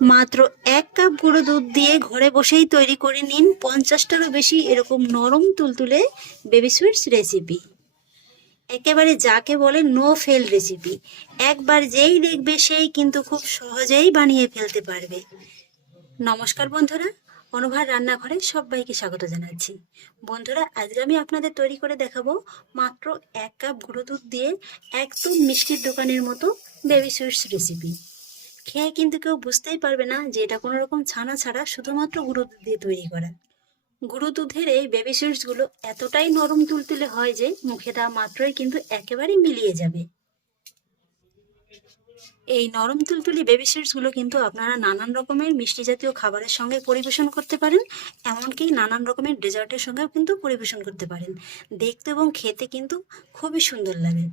মাত্র এক কাপ গুঁড়ো দুধ দিয়ে ঘরে বসেই তৈরি করে নিন পঞ্চাশটারও বেশি এরকম নরম তুলতুলে বেবি সুইটস রেসিপি একেবারে যাকে বলে নো ফেল রেসিপি একবার যেই দেখবে সেই কিন্তু খুব সহজেই বানিয়ে ফেলতে পারবে। নমস্কার বন্ধুরা অনুভার রান্নাঘরে সবাইকে স্বাগত জানাচ্ছি। বন্ধুরা, আজকে আমি আপনাদের তৈরি করে দেখাবো মাত্র এক কাপ গুঁড়ো দুধ দিয়ে একদম মিষ্টির দোকানের মতো বেবি সুইটস রেসিপি খেয়ে কিন্তু কেউ বুঝতেই পারবে না যে এটা কোনো রকম ছানা ছাড়া শুধুমাত্র গুঁড়ো দুধ দিয়ে তৈরি করা। গুঁড়ো দুধের এই বেবি সুইটসগুলো এতটাই নরম তুলতুলে হয় যে মুখে দেওয়া মাত্রই কিন্তু একেবারেই মিলিয়ে যাবে। এই নরম তুলতুলি বেবি সুইটসগুলো কিন্তু আপনারা নানান রকমের মিষ্টি জাতীয় খাবারের সঙ্গে পরিবেশন করতে পারেন, এমনকি নানান রকমের ডেজার্টের সঙ্গেও কিন্তু পরিবেশন করতে পারেন। দেখতে এবং খেতে কিন্তু খুবই সুন্দর লাগে।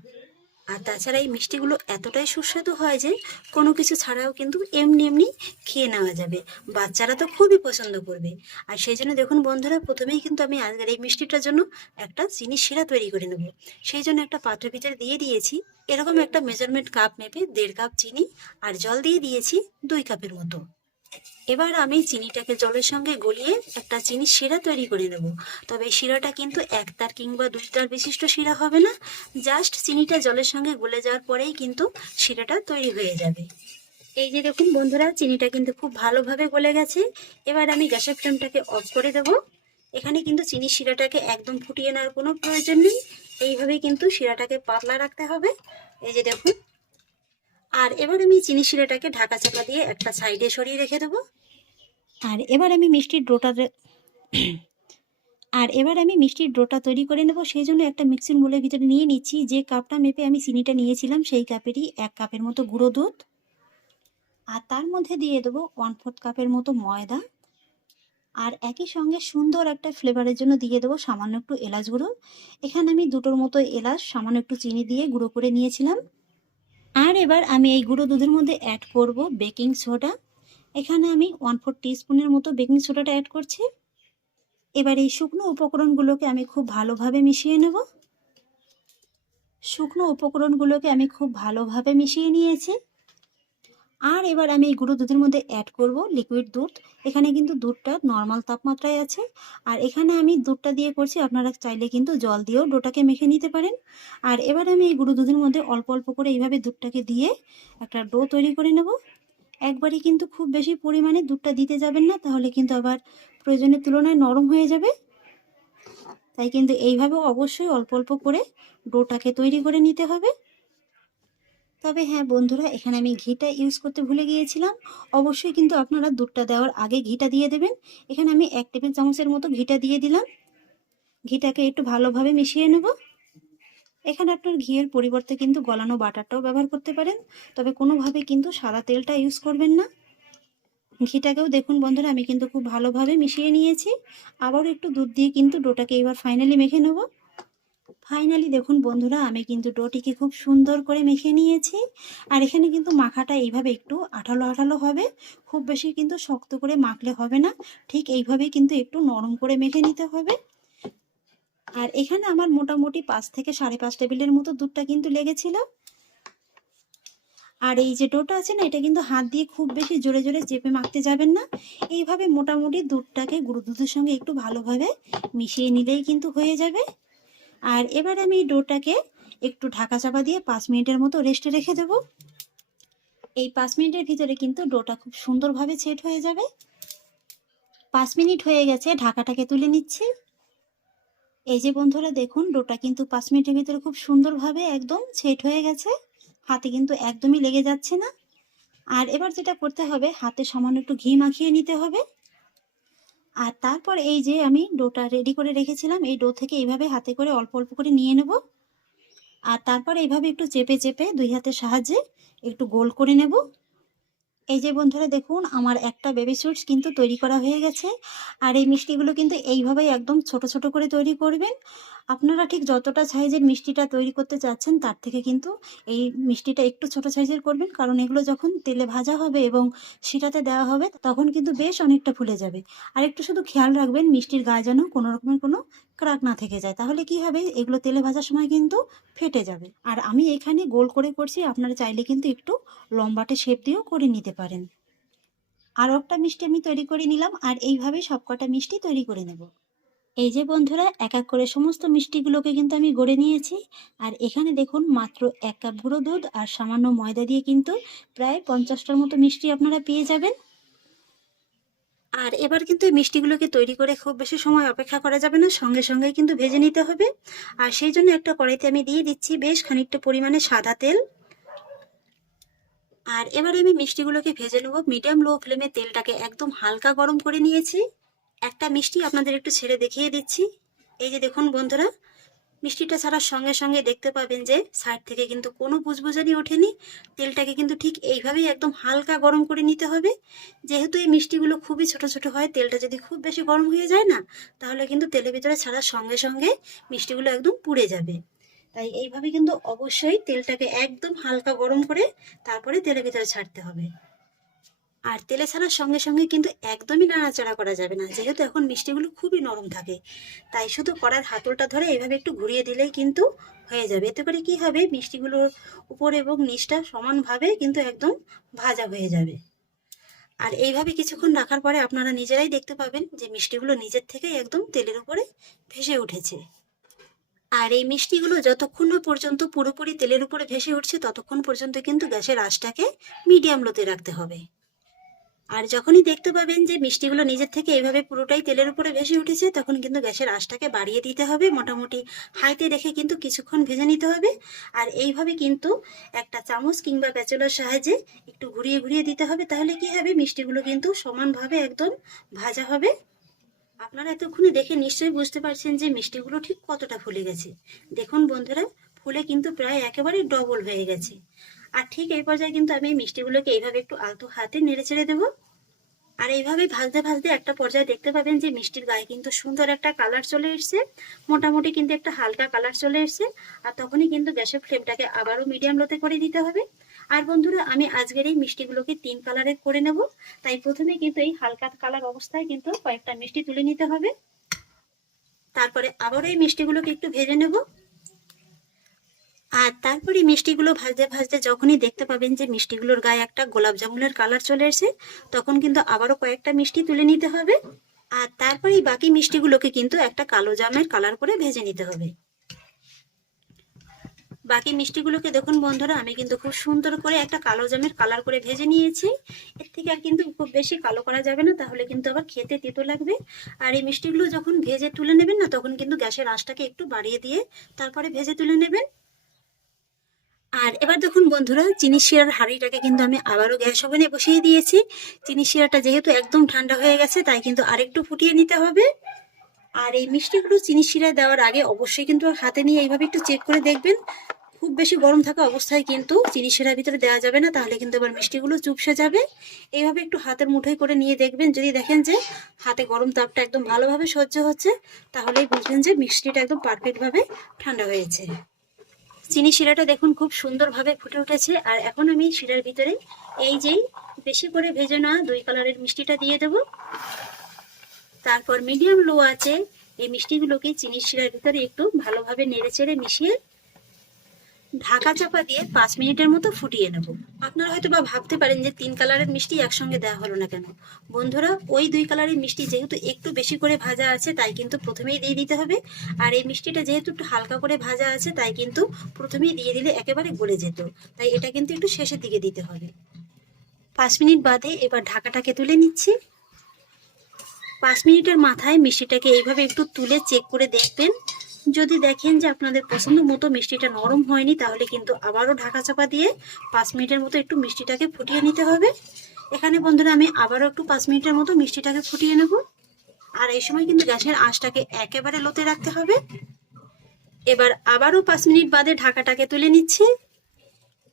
আর তাছাড়া এই মিষ্টিগুলো এতটাই সুস্বাদু হয় যে কোনো কিছু ছাড়াও কিন্তু এমনি এমনি খেয়ে নেওয়া যাবে। বাচ্চারা তো খুবই পছন্দ করবে। আর সেই জন্য দেখুন বন্ধুরা, প্রথমেই কিন্তু আমি আজকের এই মিষ্টিটার জন্য একটা চিনি শিরা তৈরি করে নেব। সেই জন্য একটা পাত্রের ভিতরে দিয়ে দিয়েছি এরকম একটা মেজারমেন্ট কাপ মেপে দেড় কাপ চিনি আর জল দিয়ে দিয়েছি দুই কাপের মতো। এবার আমি চিনিটাকে জলের সঙ্গে গলিয়ে একটা চিনি শিরা তৈরি করে নেব। তবে শিরাটা কিন্তু একতার কিংবা দুইটার বিশিষ্ট শিরা হবে না। জাস্ট চিনিটা জলের সঙ্গে গলে যাওয়ার পরেই কিন্তু শিরাটা তৈরি হয়ে যাবে। এই যে দেখুন বন্ধুরা, চিনিটা কিন্তু খুব ভালোভাবে গলে গেছে। এবার আমি গ্যাসের ফ্লেমটাকে অফ করে দেব। এখানে কিন্তু চিনি শিরাটাকে একদম ফুটিয়ে নেওয়ার কোনো প্রয়োজন নেই। এইভাবেই কিন্তু শিরাটাকে পাতলা রাখতে হবে। এই যে দেখুন আর এবার আমি চিনি শিরাটাকে ঢাকা চাপা দিয়ে একটা সাইডে সরিয়ে রেখে দেবো। আর এবার আমি মিষ্টির ডোটা আর এবার আমি মিষ্টির ডোটা তৈরি করে নেব। সেই জন্য একটা মিক্সির মূলের ভিতরে নিয়ে নিচ্ছি। যে কাপটা মেপে আমি চিনিটা নিয়েছিলাম, সেই কাপেরই এক কাপের মতো গুঁড়ো দুধ। আর তার মধ্যে দিয়ে দেবো ওয়ান ফোর্থ কাপের মতো ময়দা। আর একই সঙ্গে সুন্দর একটা ফ্লেভারের জন্য দিয়ে দেবো সামান্য একটু এলাচ গুঁড়ো। এখানে আমি দুটোর মতো এলাচ, সামান্য একটু চিনি দিয়ে গুঁড়ো করে নিয়েছিলাম। আর এবার আমি এই গুঁড়ো দুধের মধ্যে অ্যাড করব বেকিং সোডা এখানে আমি ওয়ান ফোর স্পুনের মতো বেকিং সোডাটা অ্যাড করছি। এবার এই শুকনো উপকরণগুলোকে আমি খুব ভালোভাবে মিশিয়ে নেব। শুকনো উপকরণগুলোকে আমি খুব ভালোভাবে মিশিয়ে নিয়েছি। আর এবার আমি এই গুঁড়ো দুধের মধ্যে অ্যাড করব লিকুইড দুধ। এখানে কিন্তু দুধটা নর্মাল তাপমাত্রায় আছে। আর এখানে আমি দুধটা দিয়ে করছি, আপনারা চাইলে কিন্তু জল দিয়েও ডোটাকে মেখে নিতে পারেন। আর এবার আমি এই গুঁড়ো দুধের মধ্যে অল্প অল্প করে এইভাবে দুধটাকে দিয়ে একটা ডো তৈরি করে নেব। একবারই কিন্তু খুব বেশি পরিমাণে দুধটা দিতে যাবেন না, তাহলে কিন্তু আবার প্রয়োজনের তুলনায় নরম হয়ে যাবে। তাই কিন্তু এইভাবে অবশ্যই অল্প অল্প করে ডোটাকে তৈরি করে নিতে হবে। তবে হ্যাঁ বন্ধুরা, এখানে আমি ঘিটা ইউজ করতে ভুলে গিয়েছিলাম। অবশ্যই কিন্তু আপনারা দুধটা দেওয়ার আগে ঘিটা দিয়ে দেবেন। এখানে আমি এক টেবিল চামচের মতো ঘিটা দিয়ে দিলাম। ঘিটাকে একটু ভালোভাবে মিশিয়ে নেব। এখানে আপনার ঘিয়ের পরিবর্তে কিন্তু গলানো বাটারটাও ব্যবহার করতে পারেন। তবে কোনোভাবে কিন্তু সাদা তেলটা ইউজ করবেন না। ঘিটাকেও দেখুন বন্ধুরা, আমি কিন্তু খুব ভালোভাবে মিশিয়ে নিয়েছি। আবারও একটু দুধ দিয়ে কিন্তু ডোটাকে এবার ফাইনালি মেখে নেব। ফাইনালি দেখুন বন্ধুরা, আমি কিন্তু ডোটিকে খুব সুন্দর করে মেখে নিয়েছি। আর এখানে কিন্তু মাখাটা এইভাবে একটু আঠালো আঠালো হবে। খুব বেশি কিন্তু শক্ত করে মাখলে হবে না। ঠিক এইভাবেই কিন্তু একটু নরম করে মেখে নিতে হবে। আর এখানে আমার মোটামুটি পাঁচ থেকে সাড়ে পাঁচ টেবিলের মতো দুধটা কিন্তু লেগেছিল। আর এই যে ডোটা আছে না, এটা কিন্তু হাত দিয়ে খুব বেশি জোরে জোরে চেপে মাখতে যাবেন না। এইভাবে মোটামুটি দুধটাকে গুঁড়ো দুধের সঙ্গে একটু ভালোভাবে মিশিয়ে নিলেই কিন্তু হয়ে যাবে। আর এবার আমি ডোটাকে একটু ঢাকা চাপা দিয়ে পাঁচ মিনিটের মতো রেস্টে রেখে দেব। এই পাঁচ মিনিটের ভিতরে কিন্তু ডোটা খুব সুন্দরভাবে সেট হয়ে যাবে। পাঁচ মিনিট হয়ে গেছে, ঢাকাটাকে তুলে নিচ্ছি। এই যে বন্ধুরা, দেখুন ডোটা কিন্তু পাঁচ মিনিটের ভিতরে খুব সুন্দরভাবে একদম সেট হয়ে গেছে। হাতে কিন্তু একদমই লেগে যাচ্ছে না। আর এবার যেটা করতে হবে, হাতে সামান্য একটু ঘি মাখিয়ে নিতে হবে। আর তারপর এই যে আমি ডোটা রেডি করে রেখেছিলাম, এই ডো থেকে এইভাবে হাতে করে অল্প অল্প করে নিয়ে নেব। আর তারপর এইভাবে একটু চেপে চেপে দুই হাতের সাহায্যে একটু গোল করে নেব। এই যে বন্ধুরা দেখুন, আমার একটা বেবি সুইটস কিন্তু তৈরি করা হয়ে গেছে। আর এই মিষ্টিগুলো কিন্তু এইভাবেই একদম ছোট ছোট করে তৈরি করবেন। আপনারা ঠিক যতটা সাইজের মিষ্টিটা তৈরি করতে চাচ্ছেন, তার থেকে কিন্তু এই মিষ্টিটা একটু ছোট সাইজের করবেন। কারণ এগুলো যখন তেলে ভাজা হবে এবং সেটাতে দেওয়া হবে, তখন কিন্তু বেশ অনেকটা ফুলে যাবে। আর একটু শুধু খেয়াল রাখবেন, মিষ্টির গায়ে যেন কোনো রকমের কোনো ক্রাক না থেকে যায়, তাহলে কি হবে? এগুলো তেলে ভাজার সময় কিন্তু ফেটে যাবে। আর আমি এখানে গোল করে করছি, আপনারা চাইলে কিন্তু একটু লম্বাটে শেপ দিয়েও করে নিতে পারেন। আর একটা মিষ্টি আমি তৈরি করে নিলাম, আর এইভাবে সবকটা মিষ্টি তৈরি করে নেব। এই যে বন্ধুরা, এক এক করে সমস্ত মিষ্টিগুলোকে কিন্তু আমি গড়ে নিয়েছি। আর এখানে দেখুন, মাত্র এক কাপ গুঁড়ো দুধ আর সামান্য ময়দা দিয়ে কিন্তু প্রায় পঞ্চাশটার মতো মিষ্টি আপনারা পেয়ে যাবেন। আর এবার কিন্তু এই মিষ্টিগুলোকে তৈরি করে খুব বেশি সময় অপেক্ষা করা যাবে না, সঙ্গে সঙ্গে কিন্তু ভেজে নিতে হবে। আর সেই জন্য একটা কড়াইতে আমি দিয়ে দিচ্ছি বেশ খানিকটা পরিমাণে সাদা তেল। আর এবার আমি মিষ্টিগুলোকে ভেজে নেব। মিডিয়াম লো ফ্লেমে তেলটাকে একদম হালকা গরম করে নিয়েছি। একটা মিষ্টি আপনাদের একটু ছেড়ে দেখিয়ে দিচ্ছি। এই যে দেখুন বন্ধুরা মিষ্টিটা ছাড়ার সঙ্গে সঙ্গে দেখতে পাবেন যে সাইড থেকে কিন্তু কোনো বুজবুজানি ওঠেনি। তেলটাকে কিন্তু ঠিক এইভাবেই একদম হালকা গরম করে নিতে হবে। যেহেতু এই মিষ্টিগুলো খুবই ছোট ছোট হয়, তেলটা যদি খুব বেশি গরম হয়ে যায় না, তাহলে কিন্তু তেলের ভিতরে ছাড়ার সঙ্গে সঙ্গে মিষ্টিগুলো একদম পুড়ে যাবে। তাই এইভাবে কিন্তু অবশ্যই তেলটাকে একদম হালকা গরম করে তারপরে তেলের ভিতরে ছাড়তে হবে। আর তেলে ছাড়ার সঙ্গে সঙ্গে কিন্তু একদমই নাড়াচাড়া করা যাবে না। যেহেতু এখন মিষ্টিগুলো খুবই নরম থাকে, তাই শুধু কড়ার হাতলটা ধরে এভাবে একটু ঘুরিয়ে দিলেই কিন্তু হয়ে যাবে। এতে করে কি হবে? মিষ্টিগুলোর উপর এবং নিচটা সমানভাবে কিন্তু একদম ভাজা হয়ে যাবে। আর এইভাবে কিছুক্ষণ রাখার পরে আপনারা নিজেরাই দেখতে পাবেন যে মিষ্টিগুলো নিজের থেকে একদম তেলের উপরে ভেসে উঠেছে। আর এই মিষ্টিগুলো যতক্ষণ না পর্যন্ত পুরোপুরি তেলের উপরে ভেসে উঠছে, ততক্ষণ পর্যন্ত কিন্তু গ্যাসের আঁচটাকে মিডিয়াম লোতে রাখতে হবে। আর যখনই দেখতে পাবেন যে মিষ্টিগুলো নিজের থেকে এইভাবে পুরোটাই তেলের উপরে ভেসে উঠেছে, তখন কিন্তু গ্যাসের আঁচটাকে বাড়িয়ে দিতে হবে, মোটামুটি হাইতে রেখে কিন্তু কিছুক্ষণ ভেজে নিতে হবে। আর এইভাবে কিন্তু একটা চামচ কিংবা প্যাচুলার সাহায্যে একটু ঘুরিয়ে ঘুরিয়ে দিতে হবে, তাহলে কি হবে? মিষ্টিগুলো কিন্তু সমানভাবে একদম ভাজা হবে। আপনারা এতক্ষণে দেখে নিশ্চয়ই বুঝতে পারছেন যে মিষ্টিগুলো ঠিক কতটা ফুলে গেছে। দেখুন বন্ধুরা, ফুলে কিন্তু প্রায় একেবারে ডবল হয়ে গেছে। আর ঠিক এই পর্যায়ে কিন্তু আমি এই মিষ্টিগুলোকে এইভাবে একটু আলতো হাতে নেড়ে ছেড়ে দেবো। আর এইভাবে ভাজতে ভাজতে একটা পর্যায়ে দেখতে পাবেন যে মিষ্টির গায়ে কিন্তু সুন্দর একটা কালার চলে এসছে। মোটামুটি কিন্তু একটা হালকা কালার চলে এসছে। আর তখনই কিন্তু গ্যাসের ফ্লেমটাকে আবারও মিডিয়াম লোতে করে দিতে হবে। আর বন্ধুরা, আমি আজকের এই মিষ্টিগুলোকে তিন কালারের করে নেব। তাই প্রথমে কিন্তু এই হালকা কালার অবস্থায় কিন্তু কয়েকটা মিষ্টি তুলে নিতে হবে। তারপরে আবারও এই মিষ্টিগুলোকে একটু ভেজে নেব। আর তারপরে মিষ্টিগুলো ভাজতে ভাজতে যখনই দেখতে পাবেন যে মিষ্টিগুলোর গায়ে একটা গোলাপ জামুনের কালার চলে এসে তখন কিন্তু আবারও কয়েকটা মিষ্টি তুলে নিতে হবে। আর তারপরে বাকি মিষ্টিগুলোকে কিন্তু একটা কালো জামের কালার করে ভেজে নিতে হবে। বাকি মিষ্টিগুলোকে দেখুন বন্ধুরা, আমি কিন্তু খুব সুন্দর করে একটা কালো জামের কালার করে ভেজে নিয়েছি। এর থেকে আর কিন্তু খুব বেশি কালো করা যাবে না, তাহলে কিন্তু আবার খেতে তেতো লাগবে। আর এই মিষ্টিগুলো যখন ভেজে তুলে নেবেন না, তখন কিন্তু গ্যাসের আঁচটাকে একটু বাড়িয়ে দিয়ে তারপরে ভেজে তুলে নেবেন। আর এবার দেখুন বন্ধুরা, চিনি শিরার হাঁড়িটাকে কিন্তু আমি আবারও গ্যাস ওভেনে বসিয়ে দিয়েছি। চিনি শিরাটা যেহেতু একদম ঠান্ডা হয়ে গেছে, তাই কিন্তু আরেকটু ফুটিয়ে নিতে হবে। আর এই মিষ্টিগুলো চিনি শিরা দেওয়ার আগে অবশ্যই কিন্তু হাতে নিয়ে এইভাবে একটু চেক করে দেখবেন। খুব বেশি গরম থাকা অবস্থায় কিন্তু চিনি শিরার ভিতরে দেওয়া যাবে না, তাহলে কিন্তু আবার মিষ্টিগুলো চুপসে যাবে। এইভাবে একটু হাতের মুঠোয় করে নিয়ে দেখবেন, যদি দেখেন যে হাতে গরম তাপটা একদম ভালোভাবে সহ্য হচ্ছে, তাহলেই বুঝবেন যে মিষ্টিটা একদম পারফেক্টভাবে ঠান্ডা হয়েছে। চিনি শিরাটা দেখুন খুব সুন্দরভাবে ফুটে উঠেছে। আর এখন আমি শিরার ভিতরে এই যেই বেশি করে ভেজে না দুই কালারের মিষ্টিটা দিয়ে দেব। তারপর মিডিয়াম লো আছে। এই মিষ্টিগুলোকে চিনি শিরার ভিতরে একটু ভালোভাবে নেড়ে চেড়ে মিশিয়ে ঢাকা চাপা দিয়ে পাঁচ মিনিটের মতো ফুটিয়ে নেব। আপনারা হয়তো বা ভাবতে পারেন যে তিন কালারের মিষ্টি একসঙ্গে দেওয়া হলো না কেন। বন্ধুরা, ওই দুই কালারের মিষ্টি যেহেতু একটু বেশি করে ভাজা আছে, তাই কিন্তু প্রথমেই দিয়ে দিতে হবে। আর এই মিষ্টিটা যেহেতু একটু হালকা করে ভাজা আছে, তাই কিন্তু প্রথমেই দিয়ে দিলে একেবারে গলে যেত। তাই এটা কিন্তু একটু শেষের দিকে দিতে হবে। পাঁচ মিনিট বাদে এবার ঢাকাটাকে তুলে নিচ্ছি। পাঁচ মিনিটের মাথায় মিষ্টিটাকে এইভাবে একটু তুলে চেক করে দেখবেন। যদি দেখেন যে আপনাদের পছন্দ মতো মিষ্টিটা নরম হয়নি, তাহলে কিন্তু আবারও ঢাকা চাপা দিয়ে পাঁচ মিনিটের মতো একটু মিষ্টিটাকে ফুটিয়ে নিতে হবে। এখানে বন্ধুরা আমি আবারও একটু পাঁচ মিনিটের মতো মিষ্টিটাকে ফুটিয়ে নেব। আর এই সময় কিন্তু গ্যাসের আঁচটাকে একেবারে লোতে রাখতে হবে। এবার আবারও পাঁচ মিনিট বাদে ঢাকাটাকে তুলে নিচ্ছি।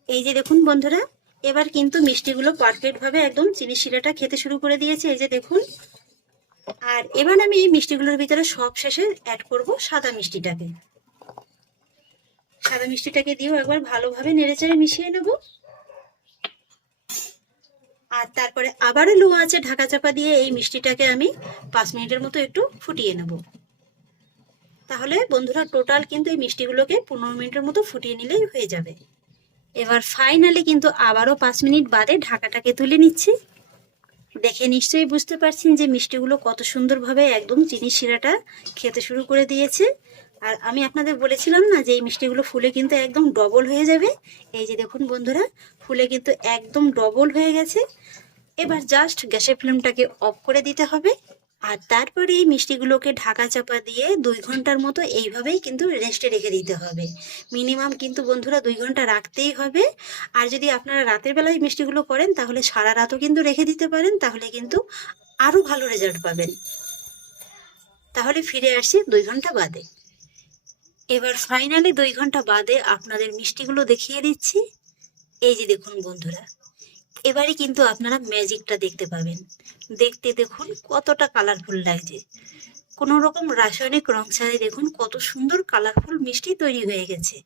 এই যে দেখুন বন্ধুরা, এবার কিন্তু মিষ্টিগুলো পারফেক্টভাবে একদম চিনি শিরাটা খেতে শুরু করে দিয়েছে। এই যে দেখুন আর এবার আমি এই মিষ্টিগুলোর ভিতরে সব শেষে অ্যাড করব সাদা মিষ্টিটাকে। সাদা মিষ্টিটাকে দিয়েও একবার ভালোভাবে নেড়েচেড়ে মিশিয়ে নেব। আর তারপরে আবারও লো আছে ঢাকা চাপা দিয়ে এই মিষ্টিটাকে আমি পাঁচ মিনিটের মতো একটু ফুটিয়ে নেব। তাহলে বন্ধুরা টোটাল কিন্তু এই মিষ্টিগুলোকে পনেরো মিনিটের মতো ফুটিয়ে নিলেই হয়ে যাবে। এবার ফাইনালি কিন্তু আবারও পাঁচ মিনিট বাদে ঢাকাটাকে তুলে নিচ্ছি। দেখে নিশ্চয়ই বুঝতে পারছেন যে মিষ্টিগুলো কত সুন্দরভাবে একদম চিনি শিরাটা খেতে শুরু করে দিয়েছে। আর আমি আপনাদের বলেছিলাম না যে এই মিষ্টিগুলো ফুলে কিন্তু একদম ডবল হয়ে যাবে। এই যে দেখুন বন্ধুরা, ফুলে কিন্তু একদম ডবল হয়ে গেছে। এবার জাস্ট গ্যাসের ফ্লেমটাকে অফ করে দিতে হবে। আর তারপরে এই মিষ্টিগুলোকে ঢাকা চাপা দিয়ে দুই ঘণ্টার মতো এইভাবেই কিন্তু রেস্টে রেখে দিতে হবে। মিনিমাম কিন্তু বন্ধুরা দুই ঘণ্টা রাখতেই হবে। আর যদি আপনারা রাতের বেলায় মিষ্টিগুলো করেন, তাহলে সারা রাতও কিন্তু রেখে দিতে পারেন, তাহলে কিন্তু আরও ভালো রেজাল্ট পাবেন। তাহলে ফিরে আসছি দুই ঘণ্টা বাদে। এবার ফাইনালি দুই ঘণ্টা বাদে আপনাদের মিষ্টিগুলো দেখিয়ে দিচ্ছি। এই যে দেখুন বন্ধুরা এবারে কিন্তু আপনারা ম্যাজিকটা দেখতে পাবেন। দেখতে দেখুন কতটা কালারফুল লাগছে। কোনো রকম রাসায়নিক রং ছাড়াই দেখুন কত সুন্দর কালারফুল মিষ্টি তৈরি হয়ে গেছে।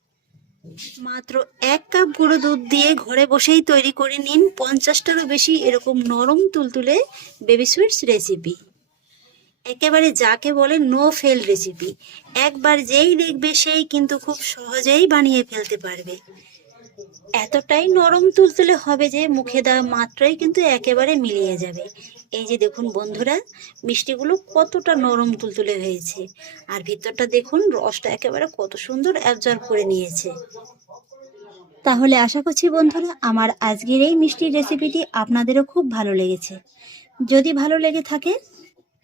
মাত্র এক কাপ গুঁড়ো দুধ দিয়ে ঘরে বসেই তৈরি করে নিন পঞ্চাশটারও বেশি এরকম নরম তুলতুলে বেবি সুইটস রেসিপি একেবারে যাকে বলে নো ফেল রেসিপি একবার যেই দেখবে সেই কিন্তু খুব সহজেই বানিয়ে ফেলতে পারবে। এতটাই নরম তুলতুলে হবে যে মুখে দেওয়া মাত্রই কিন্তু একেবারে মিলিয়ে যাবে। এই যে দেখুন বন্ধুরা, মিষ্টিগুলো কতটা নরম তুলতুলে হয়েছে। আর ভিতরটা দেখুন, রসটা একেবারে কত সুন্দর অ্যাবজর্ব করে নিয়েছে। তাহলে আশা করছি বন্ধুরা, আমার আজকের এই মিষ্টির রেসিপিটি আপনাদেরও খুব ভালো লেগেছে। যদি ভালো লেগে থাকে,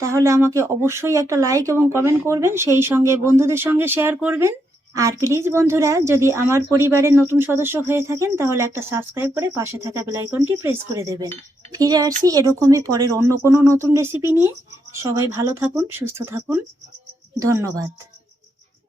তাহলে আমাকে অবশ্যই একটা লাইক এবং কমেন্ট করবেন, সেই সঙ্গে বন্ধুদের সঙ্গে শেয়ার করবেন। আর প্লিজ বন্ধুরা, যদি আমার পরিবারের নতুন সদস্য হয়ে থাকেন, তাহলে একটা সাবস্ক্রাইব করে পাশে থাকা বেলাইকনটি প্রেস করে দেবেন। ফিরে আসছি এরকমই পরের অন্য কোনো নতুন রেসিপি নিয়ে। সবাই ভালো থাকুন, সুস্থ থাকুন। ধন্যবাদ।